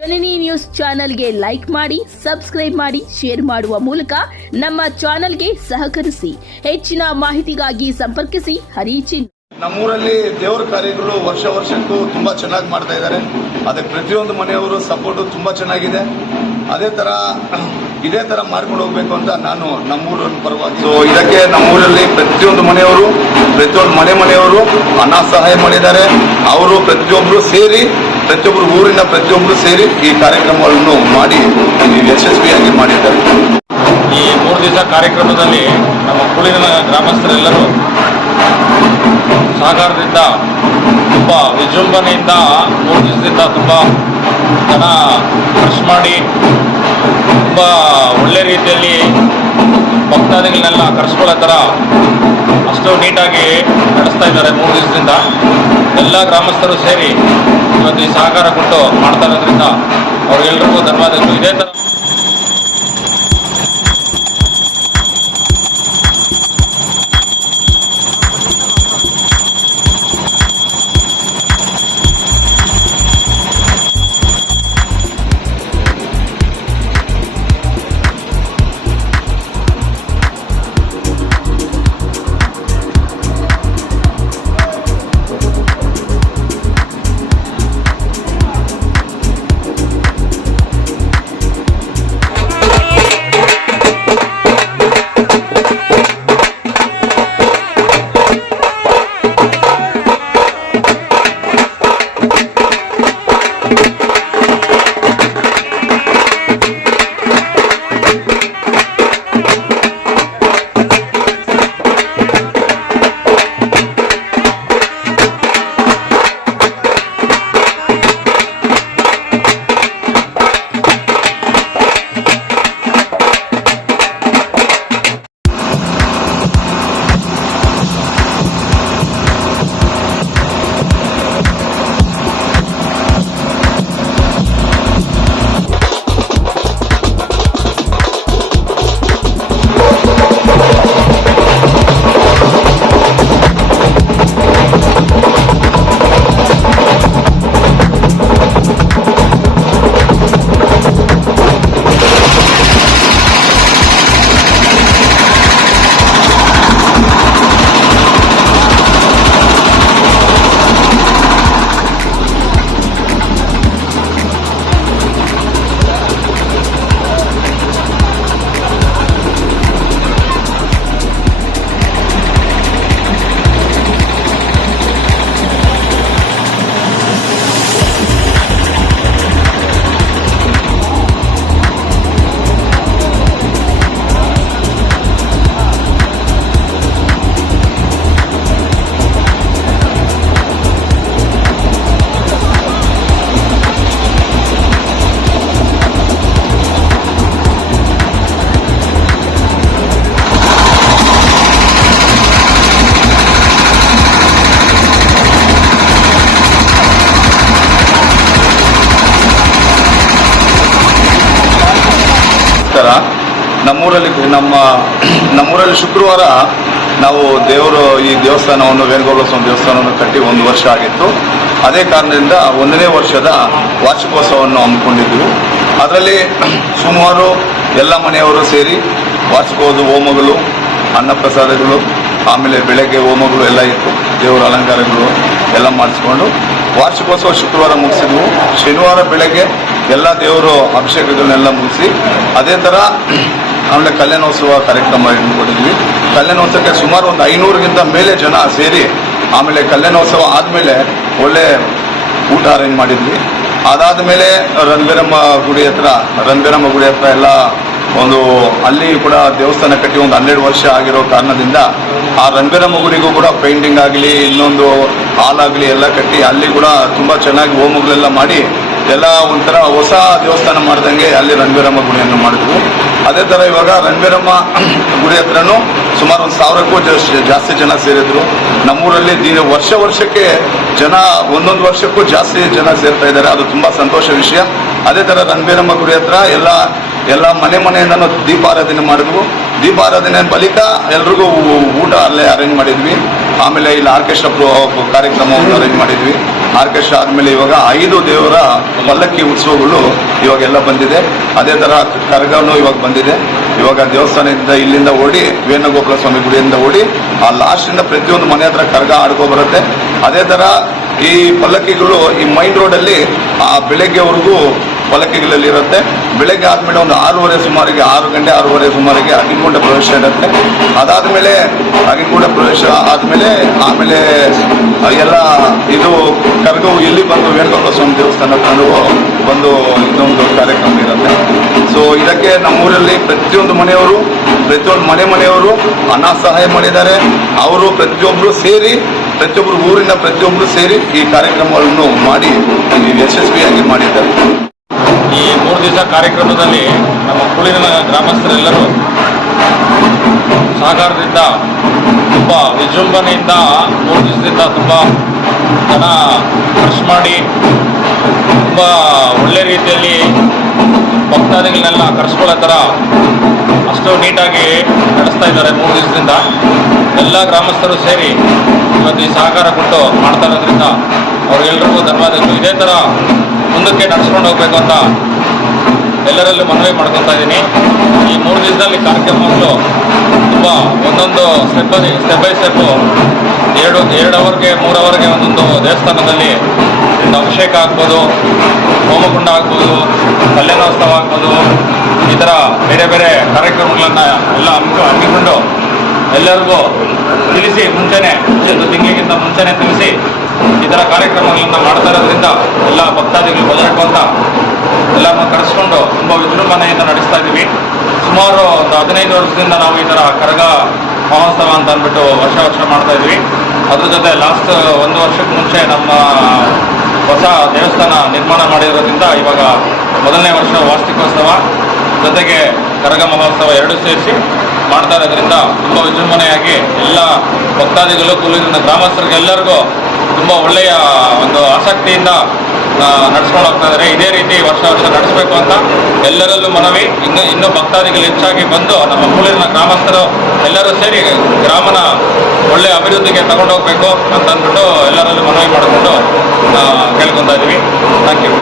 ಜನನಿ news ಚಾನೆಲ್ಗೆ like ಮಾಡಿ, subscribe ಮಾಡಿ, ಶೇರ್ ಮಾಡುವ ಮೂಲಕ ನಮ್ಮ ಚಾನೆಲ್ಗೆ ಸಹಕರಿಸಿ. ಹೆಚ್ಚಿನ ಮಾಹಿತಿಗಾಗಿ ಸಂಪರ್ಕಿಸಿ ಹರಿಚಿನ್. ನಮ್ಮೂರಲ್ಲಿ ದೇವರ ಕಾರ್ಯಗಳು ವರ್ಷಕ್ಕೂ ತುಂಬಾ ಚೆನ್ನಾಗಿ ಮಾಡ್ತಾ ಇದ್ದಾರೆ. ಅದಕ್ಕೆ ಪ್ರತಿಯೊಂದು ಮನೆಯವರು ಸಪೋರ್ಟ್ ತುಂಬಾ ಚೆನ್ನಾಗಿದೆ. ಇದೇ ತರ ಮಾಡ್ಕೊಂಡು ಹೋಗ್ಬೇಕು ಅಂತ ನಾನು ನಮ್ಮೂರ ಪರವಾಗಿ ಇದಕ್ಕೆ ನಮ್ಮೂರಲ್ಲಿ ಪ್ರತಿಯೊಂದು ಮನೆಯವರು ಹಣ ಸಹಾಯ ಮಾಡಿದ್ದಾರೆ. ಅವರು ಪ್ರತಿಯೊಬ್ಬರು ಊರಿನ ಪ್ರತಿಯೊಬ್ಬರು ಸೇರಿ ಈ ಕಾರ್ಯಕ್ರಮವನ್ನು ಮಾಡಿ ಯಶಸ್ವಿಯಾಗಿ ಮಾಡಿದ್ದಾರೆ. ಈ 3 ದಿವಸ ಕಾರ್ಯಕ್ರಮದಲ್ಲಿ ನಮ್ಮ ಕೂಳಿನ ಗ್ರಾಮಸ್ಥರೆಲ್ಲರೂ ಸಹಕಾರದಿಂದ ತುಂಬ ವಿಜೃಂಭಣೆಯಿಂದ 3 ದಿವಸದಿಂದ ತುಂಬ ಜನ ಖರ್ಚು ಮಾಡಿ ತುಂಬ ಒಳ್ಳೆ ರೀತಿಯಲ್ಲಿ ಭಕ್ತಾದಿಗಳನ್ನೆಲ್ಲ ಕರೆಸ್ಕೊಳ್ಳೋ ಥರ ಅಷ್ಟು ನೀಟಾಗಿ ನಡೆಸ್ತಾ ಇದ್ದಾರೆ. 3 ದಿವಸದಿಂದ ಎಲ್ಲ ಗ್ರಾಮಸ್ಥರು ಸೇರಿ ಇವತ್ತು ಈ ಸಹಕಾರ ಕೊಟ್ಟು ಮಾಡ್ತಾ ಇರೋದ್ರಿಂದ ಅವ್ರಿಗೆಲ್ರಿಗೂ ಧನ್ಯವಾದಗಳು. ಇದೇ ಥರ ನಮ್ಮೂರಲ್ಲಿ ಶುಕ್ರವಾರ ನಾವು ಈ ದೇವಸ್ಥಾನವನ್ನು ವೇಣುಗೋಪಾಲ ಸ್ವಾಮಿ ದೇವಸ್ಥಾನವನ್ನು ಕಟ್ಟಿ 1 ವರ್ಷ ಆಗಿತ್ತು. ಅದೇ ಕಾರಣದಿಂದ 1ನೇ ವರ್ಷದ ವಾರ್ಷಿಕೋತ್ಸವವನ್ನು ಹಮ್ಮಿಕೊಂಡಿದ್ವಿ. ಅದರಲ್ಲಿ ಸುಮಾರು ಎಲ್ಲ ಮನೆಯವರು ಸೇರಿ ವಾರ್ಷಿಕೋತ್ಸವ ಹೋಮಗಳು, ಅನ್ನಪ್ರಸಾದಗಳು, ಆಮೇಲೆ ಬೆಳಗ್ಗೆ ಹೋಮಗಳು ಎಲ್ಲ ಇತ್ತು. ದೇವರ ಅಲಂಕಾರಗಳು ಎಲ್ಲ ಮಾಡಿಸ್ಕೊಂಡು ವಾರ್ಷಿಕೋತ್ಸವ ಶುಕ್ರವಾರ ಮುಗಿಸಿದ್ವು. ಶನಿವಾರ ಬೆಳಗ್ಗೆ ಎಲ್ಲ ದೇವರು ಅಭಿಷೇಕಗಳನ್ನೆಲ್ಲ ಮುಗಿಸಿ ಅದೇ ಥರ ಆಮೇಲೆ ಕಲ್ಯಾಣೋತ್ಸವ ಕಾರ್ಯಕ್ರಮ ಇಟ್ಕೊಂಡಿದ್ವಿ. ಕಲ್ಯಾಣೋತ್ಸವಕ್ಕೆ ಸುಮಾರು ಒಂದು 500ಗಿಂತ ಮೇಲೆ ಜನ ಸೇರಿ ಆಮೇಲೆ ಕಲ್ಯಾಣೋತ್ಸವ ಆದಮೇಲೆ ಒಳ್ಳೆ ಊಟ ಅರೇಂಜ್ ಮಾಡಿದ್ವಿ. ಅದಾದ ಮೇಲೆ ರಣಬೀರಮ್ಮ ಗುಡಿ ಹತ್ರ ಎಲ್ಲ ಒಂದು ಅಲ್ಲಿ ಕೂಡ ದೇವಸ್ಥಾನ ಕಟ್ಟಿ ಒಂದು 12 ವರ್ಷ ಆಗಿರೋ ಕಾರಣದಿಂದ ಆ ರಣಬೀರಮ್ಮ ಗುಡಿಗೂ ಕೂಡ ಪೇಂಟಿಂಗ್ ಆಗಲಿ, ಇನ್ನೊಂದು ಹಾಲ್ ಆಗಲಿ ಎಲ್ಲ ಕಟ್ಟಿ ಅಲ್ಲಿ ಕೂಡ ತುಂಬ ಚೆನ್ನಾಗಿ ಹೋಮಗಳೆಲ್ಲ ಮಾಡಿ ಎಲ್ಲ ಒಂಥರ ಹೊಸ ದೇವಸ್ಥಾನ ಮಾಡ್ದಂಗೆ ಅಲ್ಲಿ ರಣಬೀರಮ್ಮ ಗುಡಿಯನ್ನು ಮಾಡಿದ್ವು. ಅದೇ ಥರ ಇವಾಗ ರಣಬೀರಮ್ಮ ಗುಡಿ ಹತ್ರನೂ ಸುಮಾರು 1000ಕ್ಕೂ ಜಾಸ್ತಿ ಜನ ಸೇರಿದ್ರು. ನಮ್ಮೂರಲ್ಲಿ ವರ್ಷಕ್ಕೆ ಜನ ಒಂದೊಂದು ವರ್ಷಕ್ಕೂ ಜಾಸ್ತಿ ಜನ ಸೇರ್ತಾ ಇದ್ದಾರೆ. ಅದು ತುಂಬ ಸಂತೋಷ ವಿಷಯ. ಅದೇ ಥರ ರಣಬೀರಮ್ಮ ಗುಡಿ ಹತ್ರ ಎಲ್ಲ ಮನೆಯಿಂದನೂ ದೀಪಾರಾಧನೆ ಮಾಡಿದ್ವು. ದೀಪಾರಾಧನೆ ಬಳಿಕ ಎಲ್ರಿಗೂ ಊಟ ಅಲ್ಲೇ ಅರೇಂಜ್ ಮಾಡಿದ್ವಿ. ಆಮೇಲೆ ಇಲ್ಲಿ ಆರ್ಕೆಸ್ಟ್ರಾ ಕಾರ್ಯಕ್ರಮವನ್ನು ಅರೇಂಜ್ ಮಾಡಿದ್ವಿ. ಆರ್ಕೆಸ್ಟ್ರಾ ಆದಮೇಲೆ ಇವಾಗ 5 ದೇವರ ಪಲ್ಲಕ್ಕಿ ಉತ್ಸವಗಳು ಇವಾಗೆಲ್ಲ ಬಂದಿದೆ. ಅದೇ ಥರ ಕರಗನೂ ಇವಾಗ ಬಂದಿದೆ. ಇವಾಗ ದೇವಸ್ಥಾನದಿಂದ ಇಲ್ಲಿಂದ ಓಡಿ ವೇಣುಗೋಪಾಲ ಸ್ವಾಮಿ ಗುಡಿಯಿಂದ ಓಡಿ ಆ ಲಾಸ್ಟಿಂದ ಪ್ರತಿಯೊಂದು ಮನೆ ಹತ್ರ ಕರಗ ಆಡ್ಕೊ ಬರುತ್ತೆ. ಅದೇ ಥರ ಈ ಪಲ್ಲಕ್ಕಿಗಳು ಈ ಮೈನ್ ರೋಡಲ್ಲಿ ಬೆಳಗ್ಗೆವರೆಗೂ ಪಲ್ಲಕ್ಕಿಗಳಲ್ಲಿ ಇರುತ್ತೆ. ಬೆಳಗ್ಗೆ ಆದಮೇಲೆ ಒಂದು 6:30 ಸುಮಾರಿಗೆ 6 ಗಂಟೆ 6:30 ಸುಮಾರಿಗೆ ಅಗ್ನಿಕುಂಡ ಪ್ರವೇಶ ಇರುತ್ತೆ. ಅದಾದಮೇಲೆ ಅಗ್ನಿಕುಂಡ ಪ್ರವೇಶ ಆದಮೇಲೆ ಆಮೇಲೆ ಎಲ್ಲ ಇದು ಕರಗವು ಇಲ್ಲಿ ಬಂದು ವೇಣುಗೋಪಾಲ ಸ್ವಾಮಿ ದೇವಸ್ಥಾನ ಬಂದು ಇದೊಂದು ಕಾರ್ಯಕ್ರಮ ಇರುತ್ತೆ. ಸೊ ಇದಕ್ಕೆ ನಮ್ಮೂರಲ್ಲಿ ಪ್ರತಿಯೊಂದು ಮನೆಯವರು ಹಣ ಸಹಾಯ ಮಾಡಿದ್ದಾರೆ. ಅವರು ಪ್ರತಿಯೊಬ್ಬರು ಊರಿನ ಪ್ರತಿಯೊಬ್ಬರು ಸೇರಿ ಈ ಕಾರ್ಯಕ್ರಮವನ್ನು ಮಾಡಿ ಯಶಸ್ವಿಯಾಗಿ ಮಾಡಿದ್ದಾರೆ. ಈ 3 ದಿವಸ ಕಾರ್ಯಕ್ರಮದಲ್ಲಿ ನಮ್ಮ ಕೂಳಿನ ಗ್ರಾಮಸ್ಥರೆಲ್ಲರೂ ಸಹಕಾರದಿಂದ ತುಂಬ ವಿಜೃಂಭಣೆಯಿಂದ 3 ದಿವಸದಿಂದ ತುಂಬ ಜನ ಖರ್ಚು ಮಾಡಿ ತುಂಬ ಒಳ್ಳೆ ರೀತಿಯಲ್ಲಿ ಭಕ್ತಾದಿಗಳನ್ನೆಲ್ಲ ಕರೆಸ್ಕೊಳ್ಳೋ ಥರ ಅಷ್ಟು ನೀಟಾಗಿ ನಡೆಸ್ತಾ ಇದ್ದಾರೆ. 3 ದಿವಸದಿಂದ ಎಲ್ಲ ಗ್ರಾಮಸ್ಥರು ಸೇರಿ ಇವತ್ತು ಈ ಸಹಕಾರ ಕೊಟ್ಟು ಮಾಡ್ತಾ ಇರೋದ್ರಿಂದ ಅವ್ರಿಗೆಲ್ರಿಗೂ ಧನ್ಯವಾದಗಳು. ಇದೇ ಥರ ಮುಂದಕ್ಕೆ ನಡೆಸ್ಕೊಂಡು ಹೋಗಬೇಕು ಅಂತ ಎಲ್ಲರಲ್ಲೂ ಮನವಿ ಮಾಡ್ಕೊತಾ ಇದ್ದೀನಿ. ಈ 3 ದಿವಸದಲ್ಲಿ ಕಾರ್ಯಕ್ರಮಗಳು ತುಂಬ ಒಂದೊಂದು ಸ್ಟೆಪ್ ಬೈ ಸ್ಟೆಪ್ಪು 2 ಅವರ್ಗೆ 3 ಅವರ್ಗೆ ಒಂದೊಂದು ದೇವಸ್ಥಾನದಲ್ಲಿ ಒಂದು ಅಭಿಷೇಕ ಆಗ್ಬೋದು, ಹೋಮಕುಂಡ ಆಗ್ಬೋದು, ಕಲ್ಯಾಣೋತ್ಸವ ಆಗ್ಬೋದು, ಈ ಥರ ಬೇರೆ ಬೇರೆ ಕಾರ್ಯಕ್ರಮಗಳನ್ನು ಎಲ್ಲ ಹಮ್ಮಿಕೊಂಡು ಎಲ್ಲರಿಗೂ ತಿಳಿಸಿ ಮುಂಚೆನೇ ಒಂದು ತಿಂಗಳಿಗಿಂತ ಮುಂಚೆನೇ ತಿಳಿಸಿ ಈ ಥರ ಕಾರ್ಯಕ್ರಮಗಳನ್ನು ಮಾಡ್ತಾ ಇರೋದ್ರಿಂದ ಎಲ್ಲ ಭಕ್ತಾದಿಗಳು ಬರಬೇಕು ಅಂತ ಎಲ್ಲರನ್ನ ಕರೆಸ್ಕೊಂಡು ತುಂಬ ವಿಜೃಂಭಣೆಯಿಂದ ನಡೆಸ್ತಾ ಇದ್ದೀವಿ. ಸುಮಾರು ಒಂದು 15 ವರ್ಷದಿಂದ ನಾವು ಈ ಥರ ಕರಗ ಮಹೋತ್ಸವ ಅಂತ ಅಂದ್ಬಿಟ್ಟು ವರ್ಷ ಮಾಡ್ತಾ ಇದ್ವಿ. ಅದ್ರ ಜೊತೆ ಲಾಸ್ಟ್ 1 ವರ್ಷಕ್ಕೆ ಮುಂಚೆ ನಮ್ಮ ಹೊಸ ದೇವಸ್ಥಾನ ನಿರ್ಮಾಣ ಮಾಡಿರೋದ್ರಿಂದ ಇವಾಗ 1ನೇ ವರ್ಷ ವಾರ್ಷಿಕೋತ್ಸವ ಜೊತೆಗೆ ಕರಗ ಮಹೋತ್ಸವ 2 ಸೇರಿಸಿ ಮಾಡ್ತಾ ಇರೋದ್ರಿಂದ ತುಂಬ ವಿಜೃಂಭಣೆಯಾಗಿ ಎಲ್ಲ ಭಕ್ತಾದಿಗಳು ಕೂಲಿನ ಗ್ರಾಮಸ್ಥರಿಗೆಲ್ಲರಿಗೂ ತುಂಬ ಒಳ್ಳೆಯ ಒಂದು ಆಸಕ್ತಿಯಿಂದ ನಡ್ಸ್ಕೊಂಡು ಹೋಗ್ತಾ ಇದ್ದಾರೆ. ಇದೇ ರೀತಿ ವರ್ಷ ನಡೆಸಬೇಕು ಅಂತ ಎಲ್ಲರಲ್ಲೂ ಮನವಿ. ಇನ್ನೂ ಭಕ್ತಾದಿಗಳು ಹೆಚ್ಚಾಗಿ ಬಂದು ನಮ್ಮ ಕೂಲಿನ ಗ್ರಾಮಸ್ಥರು ಎಲ್ಲರೂ ಸೇರಿ ಗ್ರಾಮನ ಒಳ್ಳೆಯ ಅಭಿವೃದ್ಧಿಗೆ ತಗೊಂಡು ಹೋಗಬೇಕು ಅಂತ ಅಂದ್ಬಿಟ್ಟು ಎಲ್ಲರಲ್ಲೂ ಮನವಿ ಮಾಡಿಕೊಂಡು ಕೇಳ್ಕೊತಾ ಇದ್ದೀವಿ. Thank you.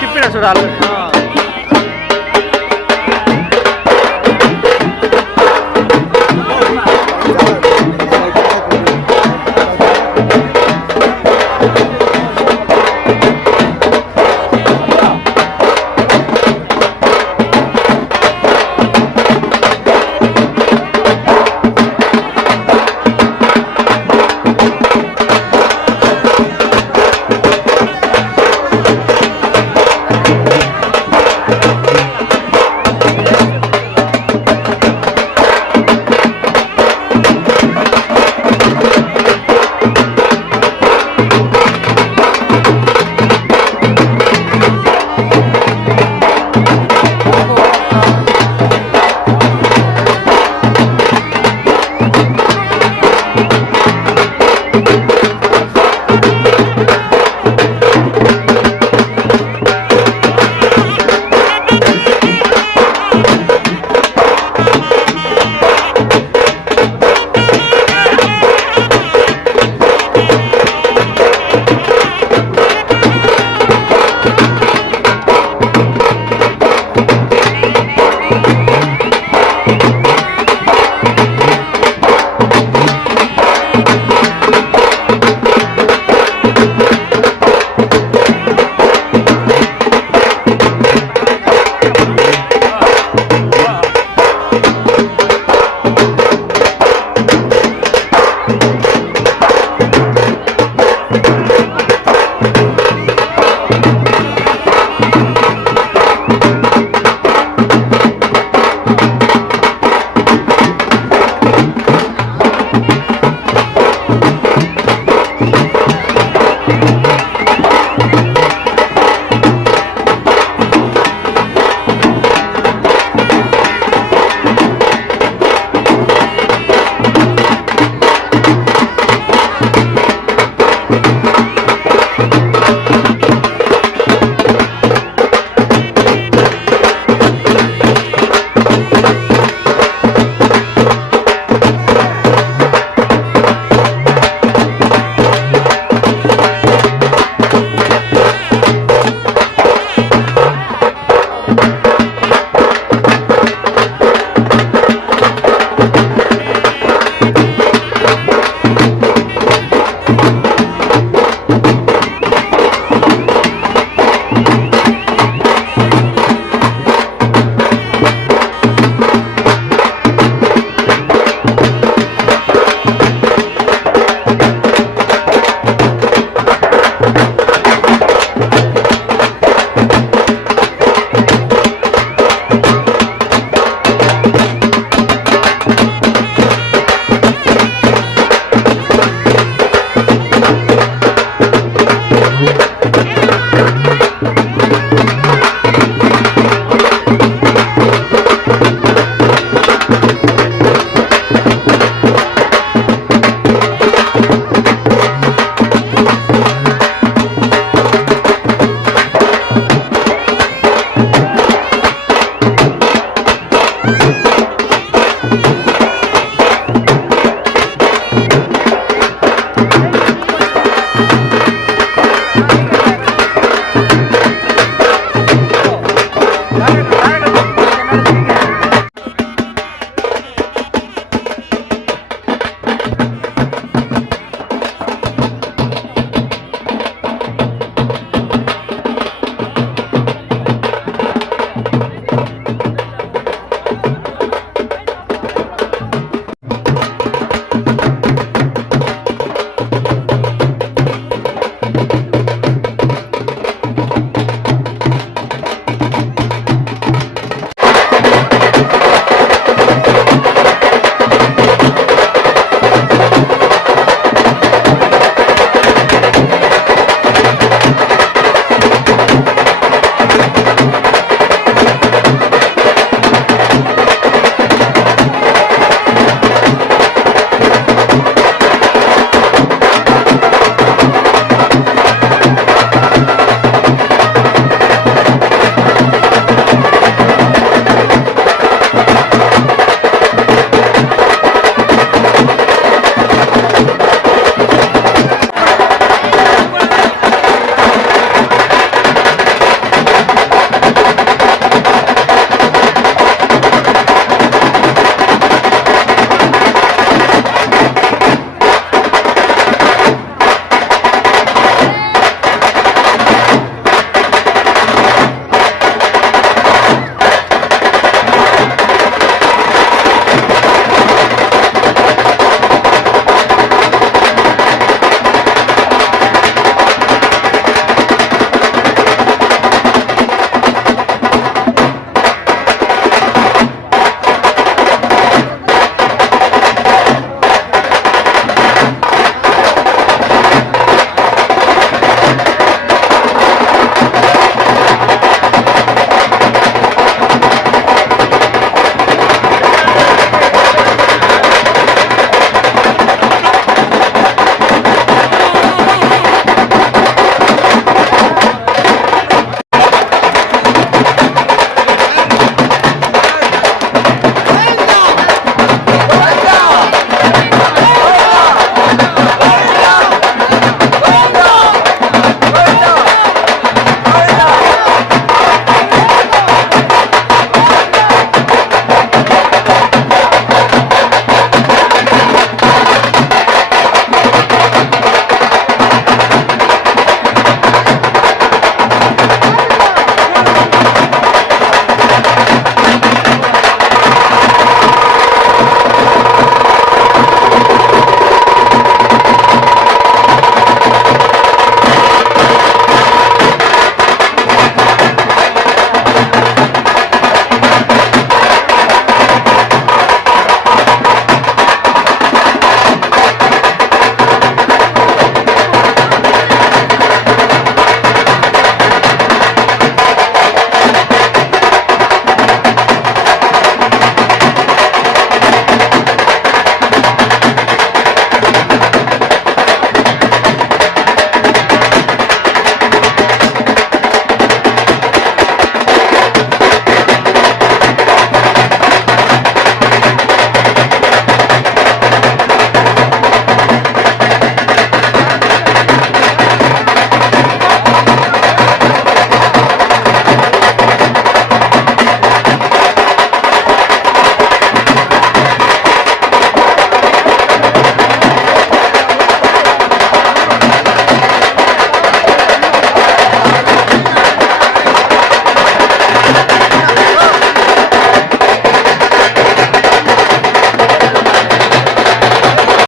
tippina sudah